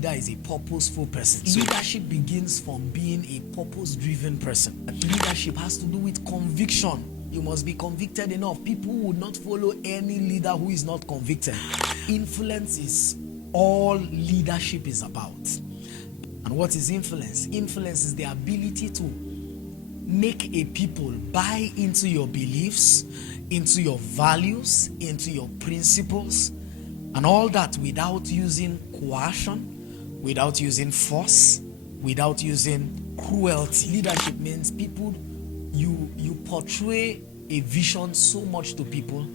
leader is a purposeful person. So leadership begins from being a purpose-driven person. Leadership has to do with conviction. You must be convicted enough. People would not follow any leader who is not convicted. Influence is all leadership is about. And what is influence? Influence is the ability to make a people buy into your beliefs, into your values, into your principles, and all that without using coercion, without using force, without using cruelty. Leadership means people, you portray a vision so much to people,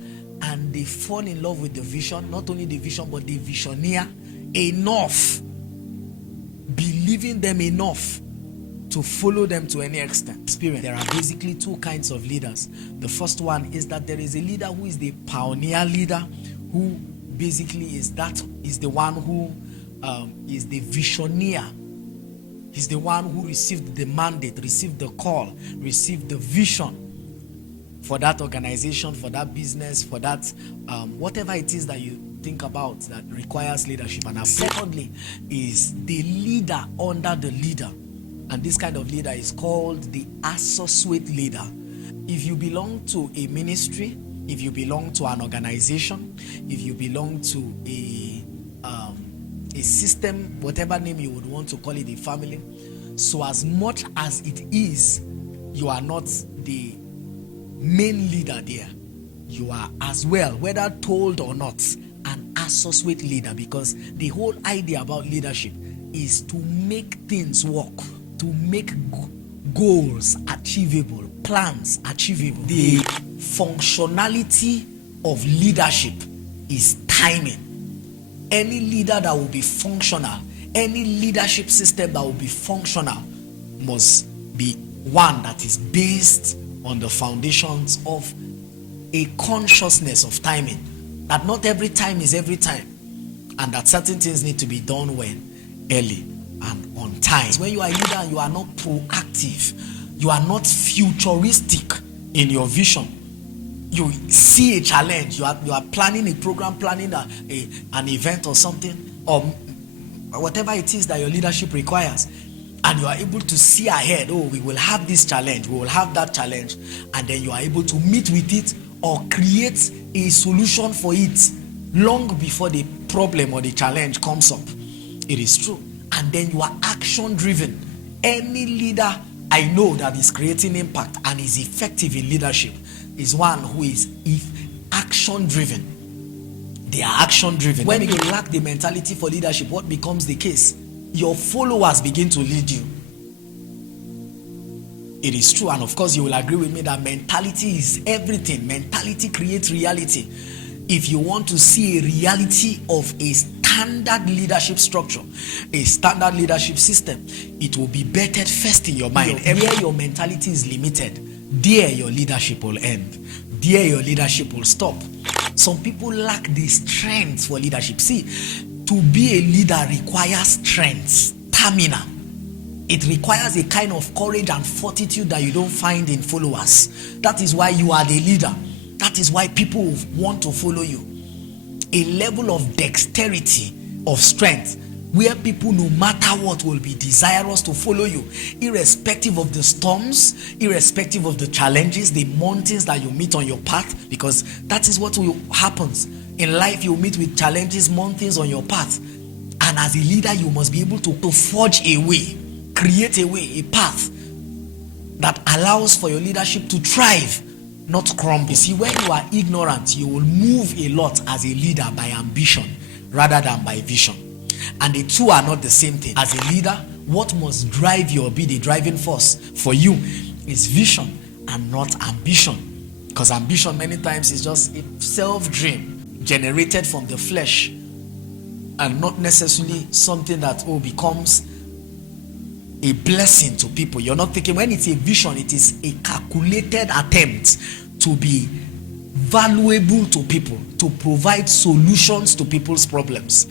and they fall in love with the vision, not only the vision, but the visioneer enough, believing them enough to follow them to any extent. There are basically two kinds of leaders. The first one is that there is a leader who is the pioneer leader, who basically is the one who is the visioneer. He's the one who received the mandate, received the call, received the vision for that organization, for that business, for that whatever it is that you think about that requires leadership. And secondly is the leader under the leader. And this kind of leader is called the associate leader. If you belong to a ministry, if you belong to an organization, if you belong to a system, whatever name you would want to call it, a family, so as much as it is, you are not the main leader there. You are as well, whether told or not, an associate leader, because the whole idea about leadership is to make things work, to make goals achievable, plans achievable. The functionality of leadership is timing. Any leader that will be functional, any leadership system that will be functional must be one that is based on the foundations of a consciousness of timing. That not every time is every time, and that certain things need to be done when? Early and on time. When you are a leader and you are not proactive, you are not futuristic in your vision. You see a challenge, you are planning a program, planning an event or something, or whatever it is that your leadership requires, and you are able to see ahead, oh, we will have this challenge, we will have that challenge, and then you are able to meet with it or create a solution for it long before the problem or the challenge comes up. It is true. And then you are action driven. Any leader I know that is creating impact and is effective in leadership is one who is action driven. They are action driven. When you lack the mentality for leadership, what becomes the case? Your followers begin to lead you. It is true, and of course you will agree with me that mentality is everything. Mentality creates reality. If you want to see a reality of a standard leadership structure, a standard leadership system, it will be bettered first in your mind. Where your mentality is limited, there your leadership will end. There your leadership will stop. Some people lack the strength for leadership. See, to be a leader requires strength, stamina. It requires a kind of courage and fortitude that you don't find in followers. That is why you are the leader. That is why people want to follow you. A level of dexterity, of strength, where people, no matter what, will be desirous to follow you, irrespective of the storms, irrespective of the challenges, the mountains that you meet on your path, because that is what happens. In life, you meet with challenges, mountains on your path. And as a leader, you must be able to forge a way, create a way, a path that allows for your leadership to thrive, not crumble. You see, when you are ignorant, you will move a lot as a leader by ambition rather than by vision. And the two are not the same thing. As a leader, what must drive you or be the driving force for you is vision and not ambition. Because ambition many times is just a self-dream generated from the flesh, and not necessarily something that becomes a blessing to people. You're not thinking, when it's a vision, it is a calculated attempt to be valuable to people, to provide solutions to people's problems.